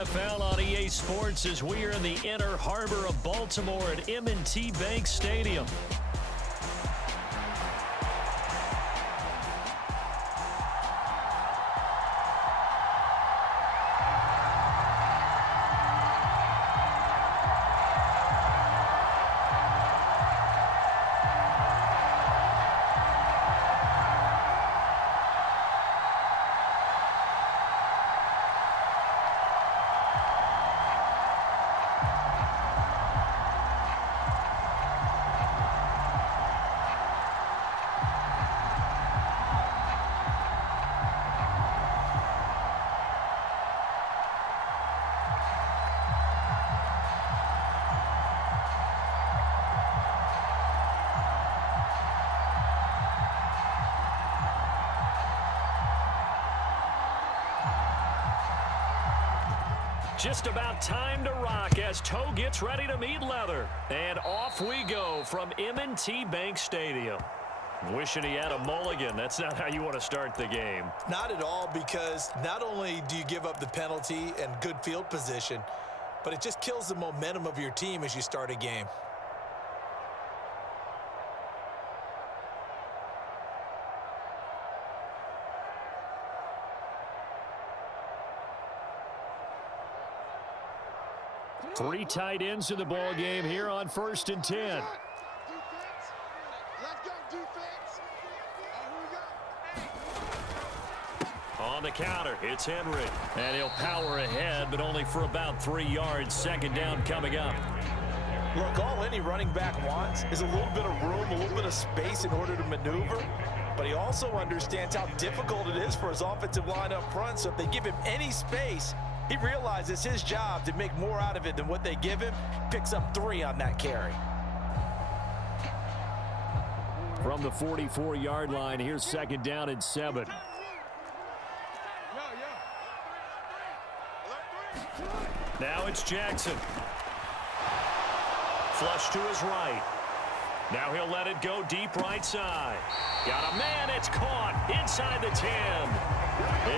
NFL on EA Sports as we are in the inner harbor of Baltimore at M&T Bank Stadium. Just about time to rock as Toe gets ready to meet leather. And off we go from M&T Bank Stadium. Wishing he had a mulligan. That's not how you want to start the game. Not at all, because not only do you give up the penalty and good field position, but it just kills the momentum of your team as you start a game. Three tight ends in the ball game here on 1st and 10. On the counter, it's Henry. And he'll power ahead, but only for about 3 yards. 2nd down coming up. Look, all any running back wants is a little bit of room, a little bit of space in order to maneuver. But he also understands how difficult it is for his offensive line up front. So if they give him any space, he realizes his job to make more out of it than what they give him. Picks up 3 on that carry. From the 44-yard line, here's 2nd down and 7. Now it's Jackson. Flush to his right. Now he'll let it go deep right side. Got a man, it's caught inside the 10.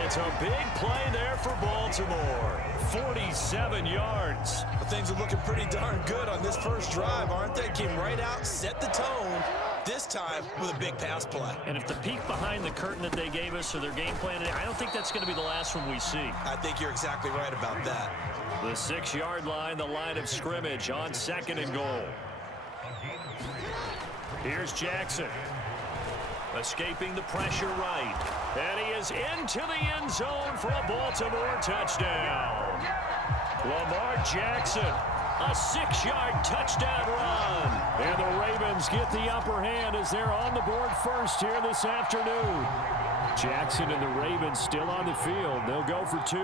It's a big play there for Baltimore. 47 yards. Well, things are looking pretty darn good on this first drive, aren't they? Came right out, set the tone, this time with a big pass play. And if the peek behind the curtain that they gave us or their game plan, I don't think that's going to be the last one we see. I think you're exactly right about that. The 6-yard line, the line of scrimmage on 2nd and goal. Here's Jackson. Escaping the pressure right. And he is into the end zone for a Baltimore touchdown. Lamar Jackson, a 6-yard touchdown run. And the Ravens get the upper hand as they're on the board first here this afternoon. Jackson and the Ravens still on the field. They'll go for 2.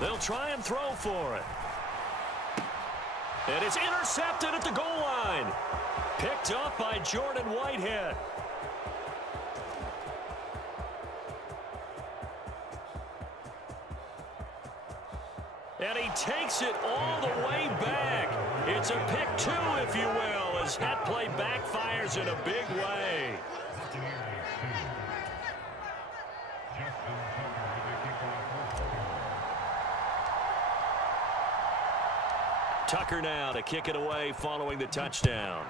They'll try and throw for it. And it's intercepted at the goal line. Picked up by Jordan Whitehead. And he takes it all the way back. It's a pick 2, if you will, as that play backfires in a big way. Tucker now to kick it away following the touchdown.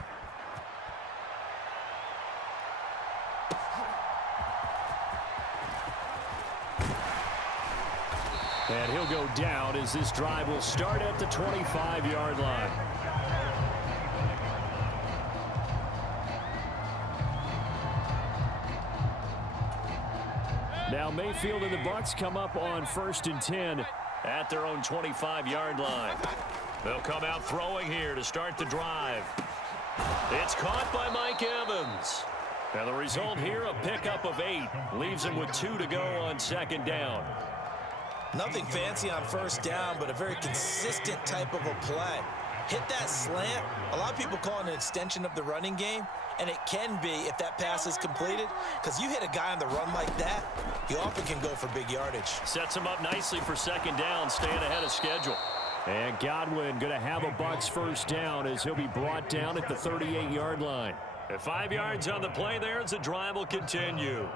And he'll go down as this drive will start at the 25-yard line. Now Mayfield and the Bucs come up on 1st and 10 at their own 25-yard line. They'll come out throwing here to start the drive. It's caught by Mike Evans. And the result here, a pickup of 8. Leaves him with 2 to go on 2nd down. Nothing fancy on 1st down, but a very consistent type of a play. Hit that slant. A lot of people call it an extension of the running game, and it can be if that pass is completed, because you hit a guy on the run like that, you often can go for big yardage. Sets him up nicely for 2nd down, staying ahead of schedule. And Godwin going to have a Bucs 1st down as he'll be brought down at the 38-yard line. At 5 yards on the play there as the drive will continue.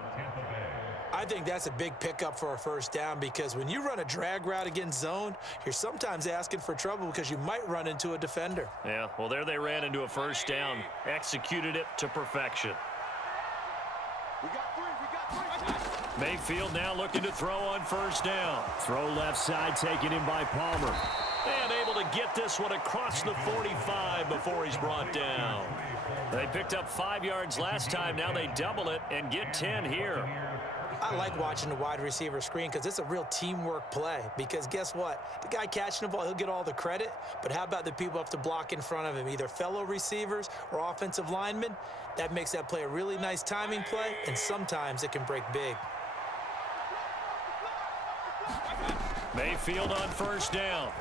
I think that's a big pickup for a first down because when you run a drag route against zone, you're sometimes asking for trouble because you might run into a defender. Yeah, well, there they ran into a first down, executed it to perfection. We got three. Mayfield now looking to throw on first down. Throw left side taken in by Palmer. And able to get this one across the 45 before he's brought down. They picked up 5 yards last time. Now they double it and get 10 here. I like watching the wide receiver screen because it's a real teamwork play. Because guess what? The guy catching the ball, he'll get all the credit. But how about the people who have to block in front of him, either fellow receivers or offensive linemen? That makes that play a really nice timing play, and sometimes it can break big. Mayfield on first down.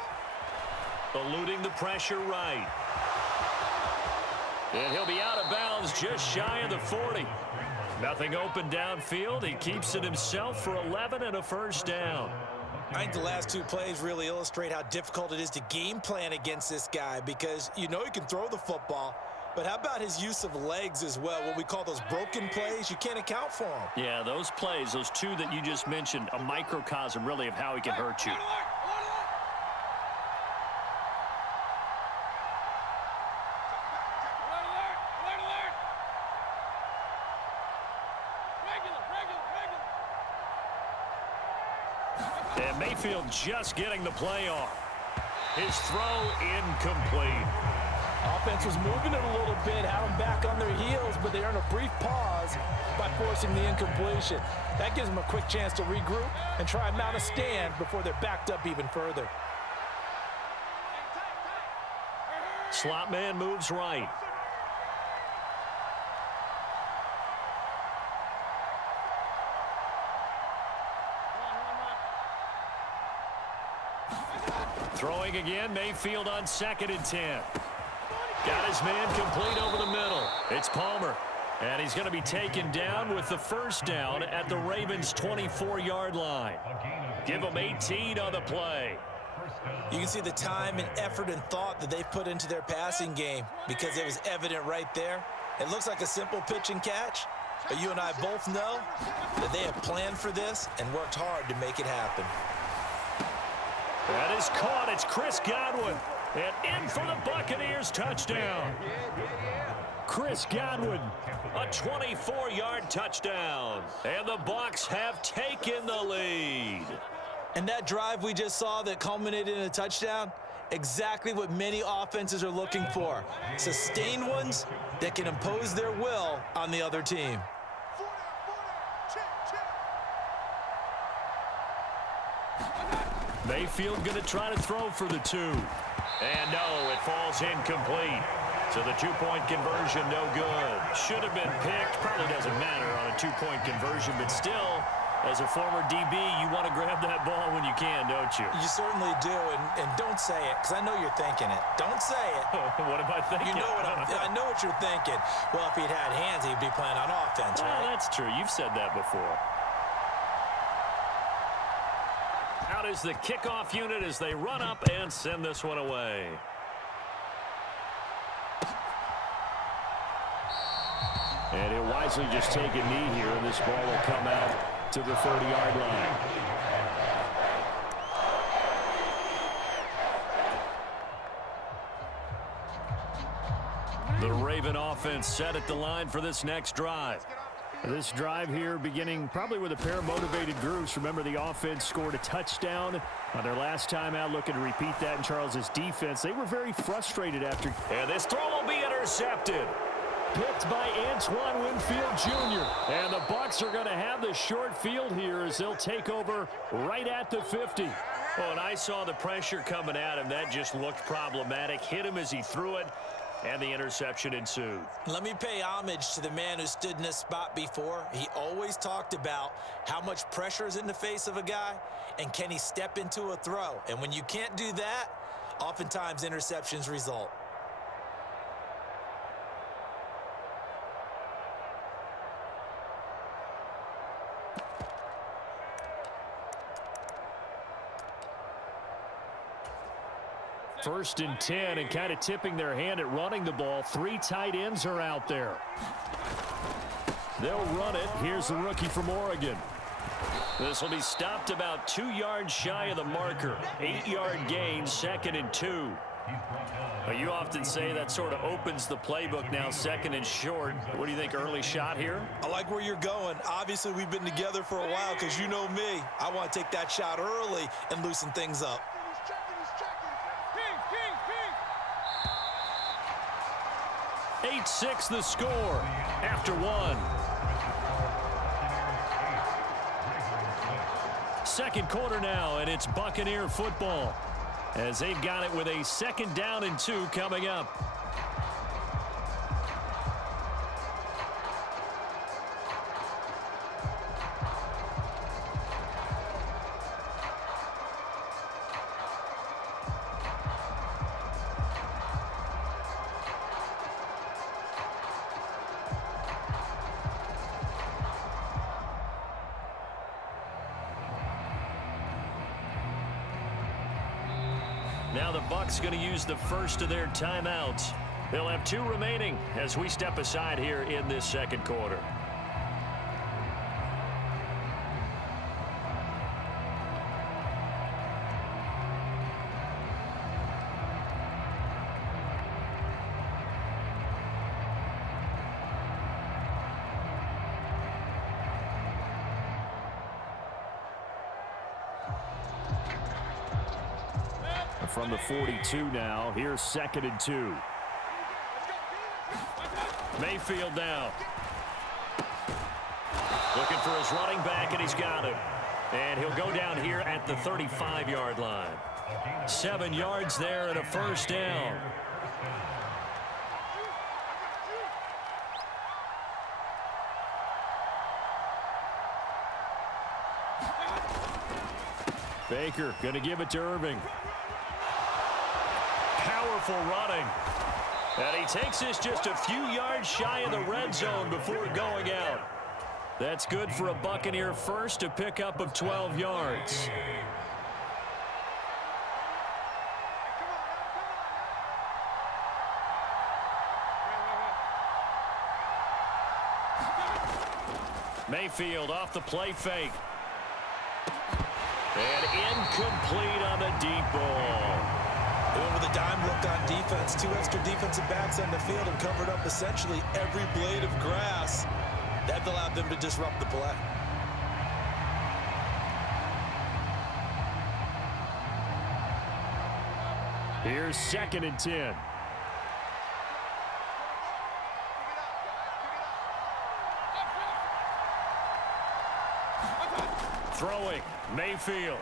Eluding the pressure right. And he'll be out of bounds just shy of the 40. Nothing open downfield. He keeps it himself for 11 and a first down. I think the last two plays really illustrate how difficult it is to game plan against this guy because you know he can throw the football, but how about his use of legs as well? What we call those broken plays, you can't account for them. Yeah, those plays, those two that you just mentioned, a microcosm really of how he can hurt you. And Mayfield just getting the play off. His throw incomplete. Offense was moving it a little bit, had them back on their heels, but they earned a brief pause by forcing the incompletion. That gives them a quick chance to regroup and try and mount a stand before they're backed up even further. Slot man moves right. Throwing again, Mayfield on 2nd and 10. Got his man complete over the middle. It's Palmer. And he's going to be taken down with the first down at the Ravens' 24-yard line. Give him 18 on the play. You can see the time and effort and thought that they've put into their passing game because it was evident right there. It looks like a simple pitch and catch, but you and I both know that they have planned for this and worked hard to make it happen. That is caught. It's Chris Godwin. And in for the Buccaneers touchdown. Chris Godwin, a 24-yard touchdown. And the Bucs have taken the lead. And that drive we just saw that culminated in a touchdown, exactly what many offenses are looking for. Sustained ones that can impose their will on the other team. Mayfield going to try to throw for the 2. And no, it falls incomplete. So the 2-point conversion, no good. Should have been picked. Probably doesn't matter on a 2-point conversion, but still, as a former DB, you want to grab that ball when you can, don't you? You certainly do, and don't say it, because I know you're thinking it. Don't say it. What am I thinking? You know what I know what you're thinking. Well, if he'd had hands, he'd be playing on offense, right? Well, that's true. You've said that before. Out is the kickoff unit as they run up and send this one away. And he'll wisely just take a knee here, and this ball will come out to the 30-yard line. The Raven offense set at the line for this next drive. This drive here beginning probably with a pair of motivated groups. Remember, the offense scored a touchdown on their last time out. Looking to repeat that in Charles's defense. They were very frustrated after. And this throw will be intercepted. Picked by Antoine Winfield Jr. And the Bucs are going to have the short field here as they'll take over right at the 50. Oh, and I saw the pressure coming at him. That just looked problematic. Hit him as he threw it. And the interception ensued. Let me pay homage to the man who stood in this spot before. He always talked about how much pressure is in the face of a guy and can he step into a throw. And when you can't do that, oftentimes interceptions result. First and 10, and kind of tipping their hand at running the ball. 3 tight ends are out there. They'll run it. Here's the rookie from Oregon. This will be stopped about 2 yards shy of the marker. 8-yard gain, 2nd and 2. You often say that sort of opens the playbook now, 2nd and short. What do you think, early shot here? I like where you're going. Obviously, we've been together for a while because you know me. I want to take that shot early and loosen things up. 8-6 the score after 1. Second quarter now, and it's Buccaneer football as they've got it with a 2nd down and 2 coming up. Now the Bucs going to use the first of their timeouts. They'll have 2 remaining as we step aside here in this second quarter. From the 42 now, here's 2nd and 2. Mayfield now. Looking for his running back, and he's got him. And he'll go down here at the 35-yard line. 7 yards there and a first down. Baker going to give it to Irving. Powerful running. And he takes this just a few yards shy of the red zone before going out. That's good for a Buccaneer first, to pick up of 12 yards. Mayfield off the play fake. And incomplete on the deep ball. With a dime look on defense, 2 extra defensive backs on the field and covered up essentially every blade of grass. That allowed them to disrupt the play. Here's 2nd and 10. Throwing, Mayfield.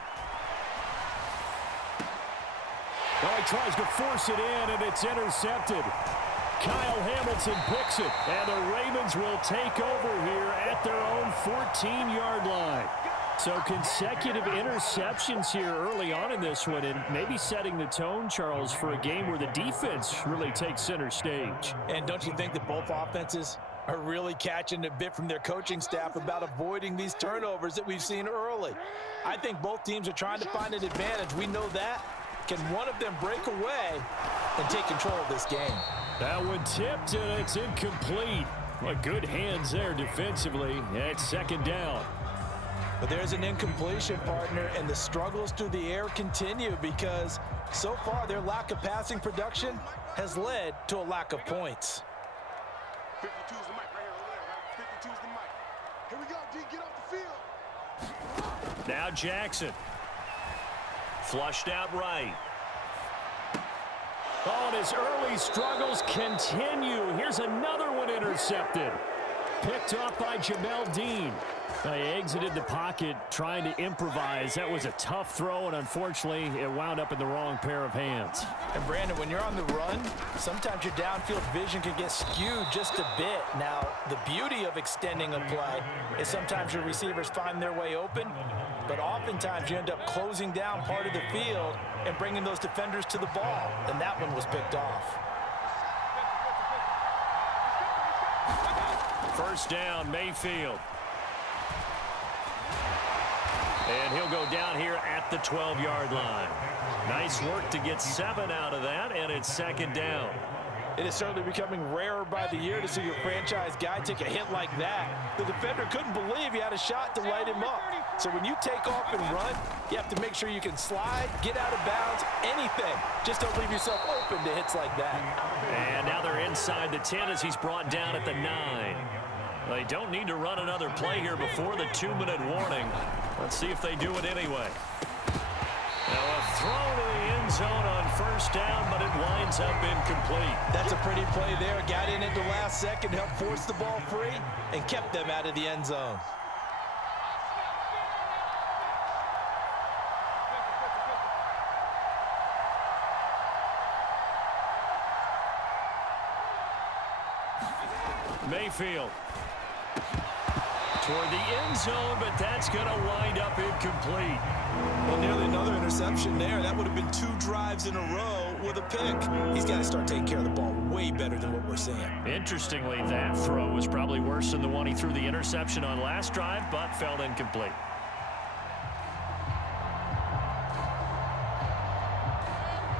Well, he tries to force it in, and it's intercepted. Kyle Hamilton picks it, and the Ravens will take over here at their own 14-yard line. So consecutive interceptions here early on in this one, and maybe setting the tone, Charles, for a game where the defense really takes center stage. And don't you think that both offenses are really catching a bit from their coaching staff about avoiding these turnovers that we've seen early? I think both teams are trying to find an advantage. We know that. Can one of them break away and take control of this game? That one tipped, and it's incomplete. Well, good hands there defensively. It's 2nd down. But there's an incompletion, partner, and the struggles through the air continue because so far their lack of passing production has led to a lack of points. 52's the mic right here, right? 52's the mic. Here we go, D, get off the field. Now Jackson. Flushed out right. Oh, and his early struggles continue. Here's another one intercepted. Picked off by Jamel Dean. He exited the pocket trying to improvise. That was a tough throw, and unfortunately, it wound up in the wrong pair of hands. And Brandon, when you're on the run, sometimes your downfield vision can get skewed just a bit. Now, the beauty of extending a play is sometimes your receivers find their way open, but oftentimes you end up closing down part of the field and bringing those defenders to the ball, and that one was picked off. First down, Mayfield. And he'll go down here at the 12-yard line. Nice work to get 7 out of that, and it's 2nd down. It is certainly becoming rarer by the year to see your franchise guy take a hit like that. The defender couldn't believe he had a shot to light him up. So when you take off and run, you have to make sure you can slide, get out of bounds, anything. Just don't leave yourself open to hits like that. And now they're inside the 10 as he's brought down at the 9. They don't need to run another play here before the 2-minute warning. Let's see if they do it anyway. Now a throw to the end zone on first down, but it winds up incomplete. That's a pretty play there. Got in at the last second, helped force the ball free, and kept them out of the end zone. Mayfield toward the end zone, but that's going to wind up incomplete. Well, nearly another interception there. That would have been 2 drives in a row with a pick. He's got to start taking care of the ball way better than what we're seeing. Interestingly, that throw was probably worse than the one he threw the interception on last drive, but fell incomplete.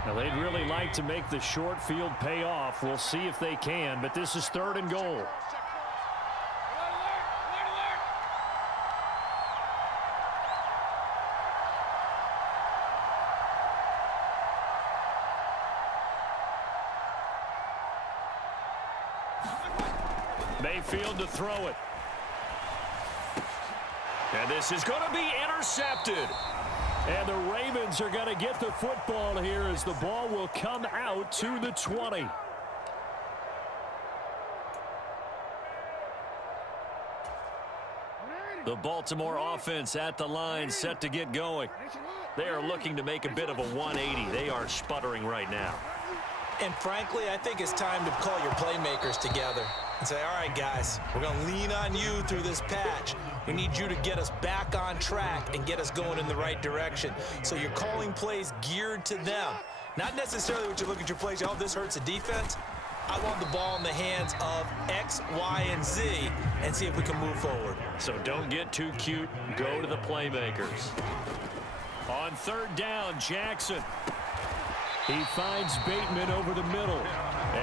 Now, they'd really like to make the short field pay off. We'll see if they can, but this is 3rd and goal. Mayfield to throw it. And this is going to be intercepted. And the Ravens are going to get the football here as the ball will come out to the 20. The Baltimore offense at the line, set to get going. They are looking to make a bit of a 180. They are sputtering right now. And frankly, I think it's time to call your playmakers together and say, all right, guys, we're going to lean on you through this patch. We need you to get us back on track and get us going in the right direction. So you're calling plays geared to them. Not necessarily what you look at your plays, oh, this hurts the defense. I want the ball in the hands of X, Y, and Z and see if we can move forward. So don't get too cute. Go to the playmakers. On 3rd down, Jackson. He finds Bateman over the middle.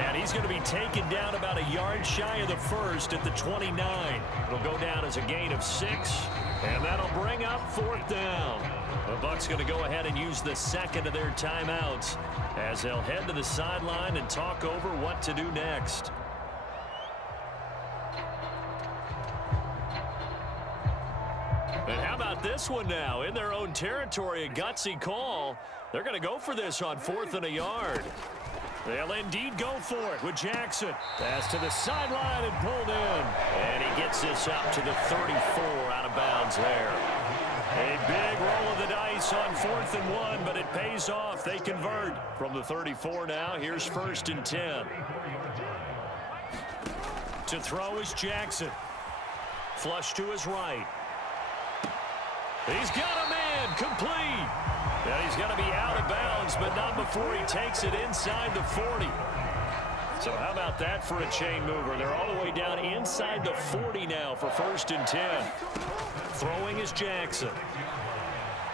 And he's going to be taken down about a yard shy of the first at the 29. It'll go down as a gain of 6. And that'll bring up 4th down. The Bucs going to go ahead and use the second of their timeouts as they'll head to the sideline and talk over what to do next. And how about this one now? In their own territory, a gutsy call. They're going to go for this on 4th and a yard. They'll indeed go for it with Jackson. Pass to the sideline and pulled in. And he gets this up to the 34 out of bounds there. A big roll of the dice on 4th and 1, but it pays off. They convert from the 34 now. Here's 1st and 10. To throw is Jackson. Flush to his right. He's got a man complete. And he's going to be out of bounds, but not before he takes it inside the 40. So how about that for a chain mover? They're all the way down inside the 40 now for 1st and 10. Throwing is Jackson.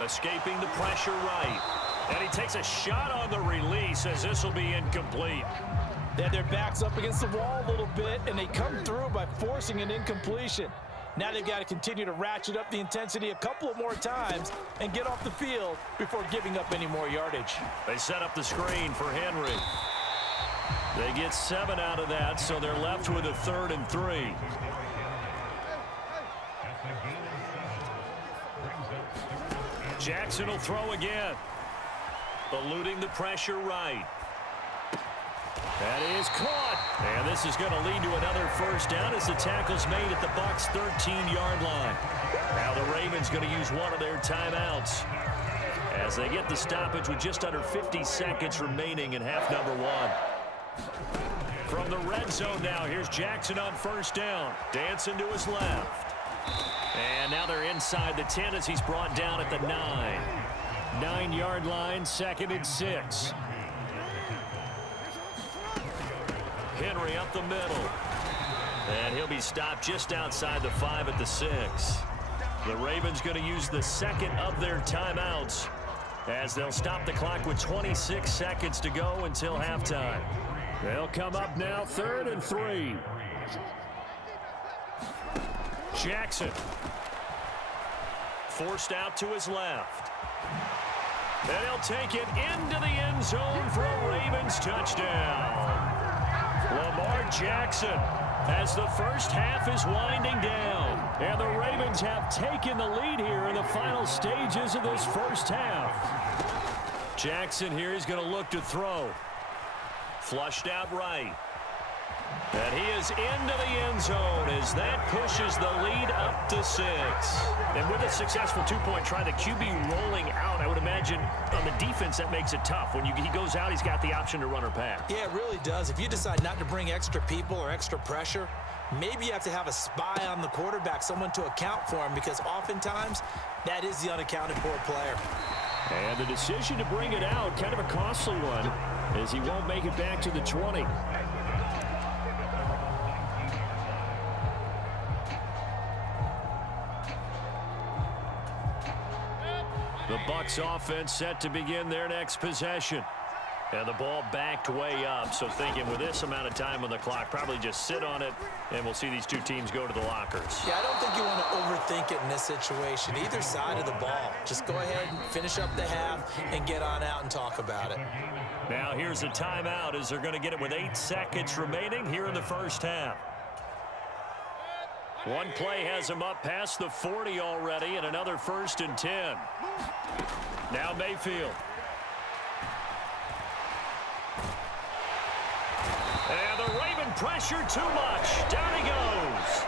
Escaping the pressure right. And he takes a shot on the release as this will be incomplete. They had their backs up against the wall a little bit, and they come through by forcing an incompletion. Now they've got to continue to ratchet up the intensity a couple of more times and get off the field before giving up any more yardage. They set up the screen for Henry. They get 7 out of that, so they're left with a 3rd and 3. Jackson will throw again. Eluding the pressure right. That is caught. And this is going to lead to another 1st down as the tackle's made at the Bucs' 13-yard line. Now the Ravens going to use one of their timeouts as they get the stoppage with just under 50 seconds remaining in half number 1. From the red zone now, here's Jackson on 1st down. Dancing to his left. And now they're inside the 10 as he's brought down at the 9. 9-yard line, 2nd and 6. Henry up the middle. And he'll be stopped just outside the 5 at the 6. The Ravens going to use the second of their timeouts as they'll stop the clock with 26 seconds to go until halftime. They'll come up now, 3rd and 3. Jackson. Forced out to his left. And he'll take it into the end zone for a Ravens touchdown. Lamar Jackson, as the first half is winding down. And the Ravens have taken the lead here in the final stages of this first half. Jackson here is going to look to throw. Flushed out right. And he is into the end zone as that pushes the lead up to 6. And with a successful 2-point try, the QB rolling out, I would imagine on the defense that makes it tough. When he goes out, he's got the option to run or pass. Yeah, it really does. If you decide not to bring extra people or extra pressure, maybe you have to have a spy on the quarterback, someone to account for him, because oftentimes that is the unaccounted for player. And the decision to bring it out, kind of a costly one, as he won't make it back to the 20. The Bucs offense set to begin their next possession. And the ball backed way up, so thinking with this amount of time on the clock, probably just sit on it, and we'll see these two teams go to the lockers. Yeah, I don't think you want to overthink it in this situation, either side of the ball. Just go ahead and finish up the half and get on out and talk about it. Now here's a timeout as they're going to get it with 8 seconds remaining here in the first half. One play has them up past the 40 already, and another 1st and 10. Now Mayfield. And the Raven pressure too much. Down he goes.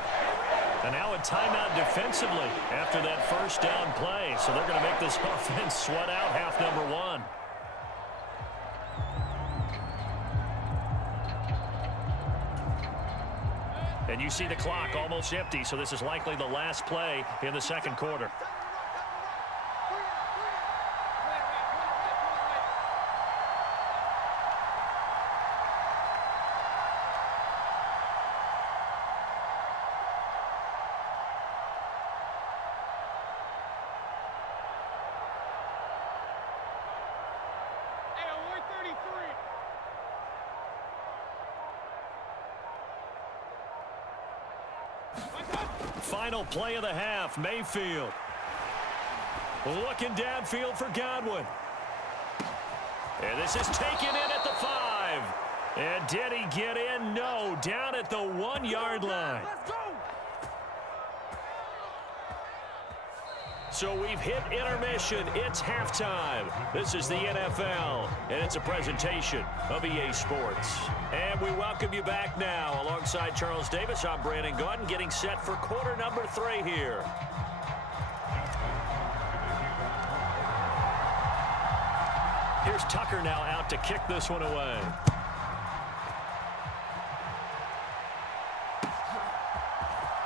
And now a timeout defensively after that first down play. So they're going to make this offense sweat out half number 1. And you see the clock almost empty, so this is likely the last play in the second quarter. Final play of the half, Mayfield. Looking downfield for Godwin. And this is taken in at the 5. And did he get in? No, down at the 1-yard line. So we've hit intermission. It's halftime. This is the NFL, and it's a presentation of EA Sports. And we welcome you back now. Alongside Charles Davis, I'm Brandon Gaudin, getting set for quarter number 3 here. Here's Tucker now out to kick this one away.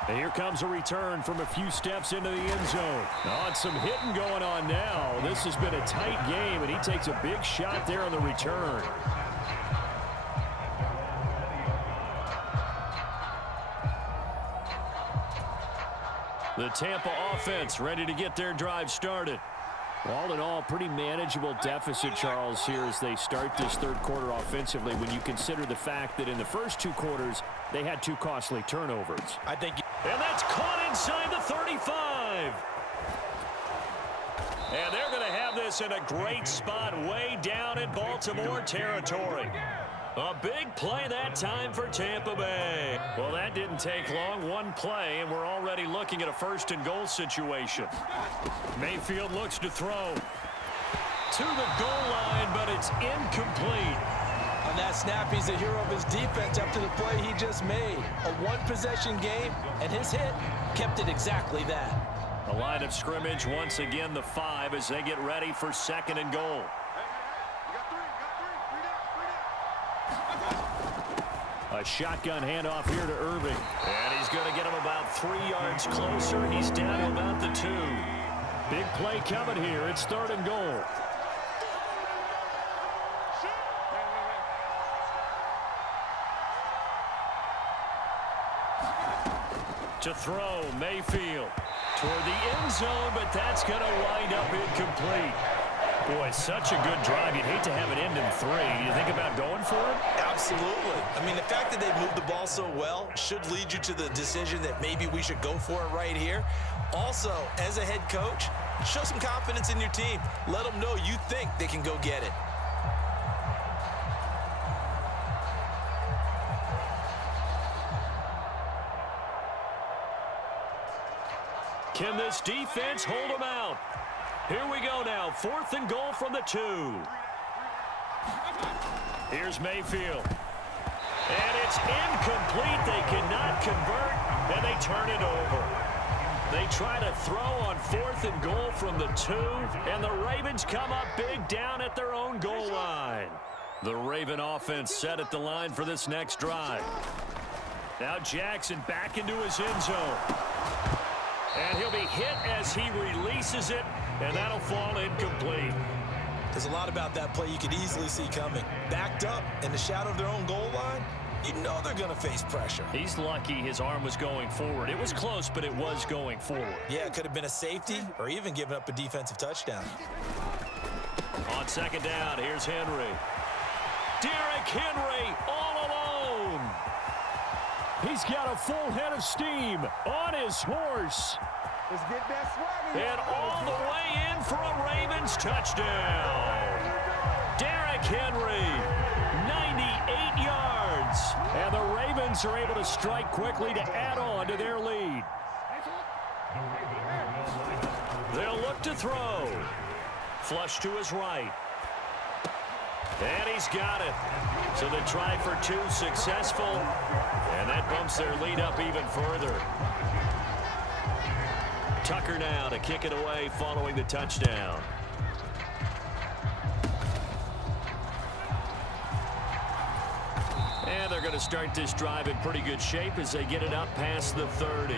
And here comes a return from a few steps into the end zone. Oh, and some hitting going on now. This has been a tight game, and he takes a big shot there on the return. The Tampa offense ready to get their drive started. All in all, pretty manageable deficit, Charles, here as they start this third quarter offensively when you consider the fact that in the first 2 quarters, they had 2 costly turnovers. And that's caught inside the 35. And they're going to have this in a great spot way down in Baltimore territory. A big play that time for Tampa Bay. Well, that didn't take long. 1 play, and we're already looking at a 1st and goal situation. Mayfield looks to throw to the goal line, but it's incomplete. On that snap, he's a hero of his defense after the play he just made. A 1-possession game, and his hit kept it exactly that. The line of scrimmage once again the 5 as they get ready for 2nd and goal. A shotgun handoff here to Irving. And he's going to get him about 3 yards closer. He's down to about the 2. Big play coming here. It's 3rd and goal. To throw, Mayfield toward the end zone, but that's going to wind up incomplete. Boy, such a good drive. You'd hate to have it end in 3. You think about going for it? Absolutely. I mean, the fact that they moved the ball so well should lead you to the decision that maybe we should go for it right here. Also, as a head coach, show some confidence in your team. Let them know you think they can go get it. Can this defense hold them out? Here we go now. 4th and goal from the 2. Here's Mayfield. And it's incomplete. They cannot convert, and they turn it over. They try to throw on 4th and goal from the 2, and the Ravens come up big down at their own goal line. The Raven offense set at the line for this next drive. Now Jackson back into his end zone. And he'll be hit as he releases it, and that'll fall incomplete. There's a lot about that play you could easily see coming. Backed up in the shadow of their own goal line, you know they're going to face pressure. He's lucky his arm was going forward. It was close, but it was going forward. Yeah, it could have been a safety or even given up a defensive touchdown. On 2nd down, here's Henry. Derrick Henry all alone. He's got a full head of steam on his horse. Let's get that swagger. And all the way in for a Ravens touchdown. Derrick Henry, 98 yards. And the Ravens are able to strike quickly to add on to their lead. They'll look to throw. Flush to his right. And he's got it. So the try for 2 successful. And that bumps their lead up even further. Tucker now to kick it away following the touchdown. And they're going to start this drive in pretty good shape as they get it up past the 30.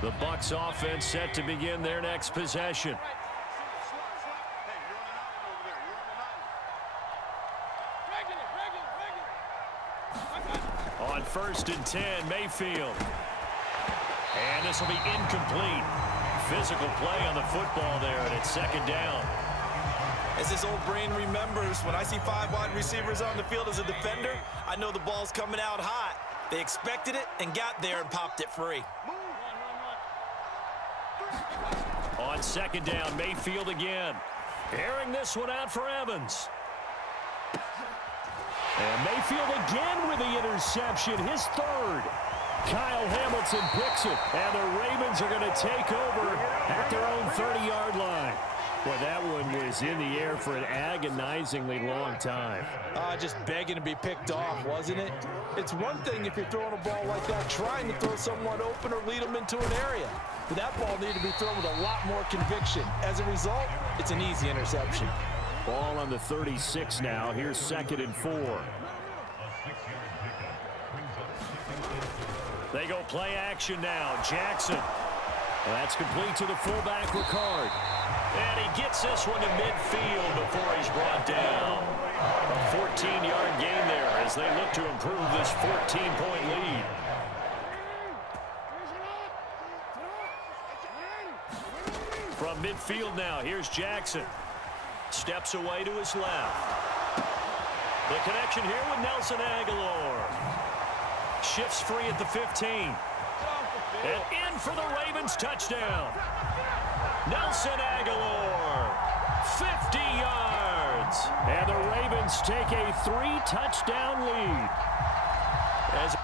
The Bucs offense set to begin their next possession. On 1st and 10, Mayfield. And this will be incomplete. Physical play on the football there, and it's 2nd down. As this old brain remembers, when I see 5 wide receivers on the field as a defender, I know the ball's coming out hot. They expected it and got there and popped it free. On 2nd down, Mayfield again. Airing this one out for Evans. And Mayfield again with the interception, his 3rd. Kyle Hamilton picks it, and the Ravens are going to take over at their own 30-yard line. Well, that one was in the air for an agonizingly long time. Just begging to be picked off, wasn't it? It's one thing if you're throwing a ball like that, trying to throw someone open or lead them into an area. But that ball needed to be thrown with a lot more conviction. As a result, it's an easy interception. Ball on the 36 now. Here's 2nd and 4. They go play action now. Jackson. That's complete to the fullback, Ricard. And he gets this one to midfield before he's brought down. A 14-yard gain there as they look to improve this 14-point lead. From midfield now, here's Jackson. Steps away to his left. The connection here with Nelson Aguilar. Shifts free at the 15. And in for the Ravens touchdown. Nelson Aguilar, 50 yards. And the Ravens take a 3-touchdown lead. As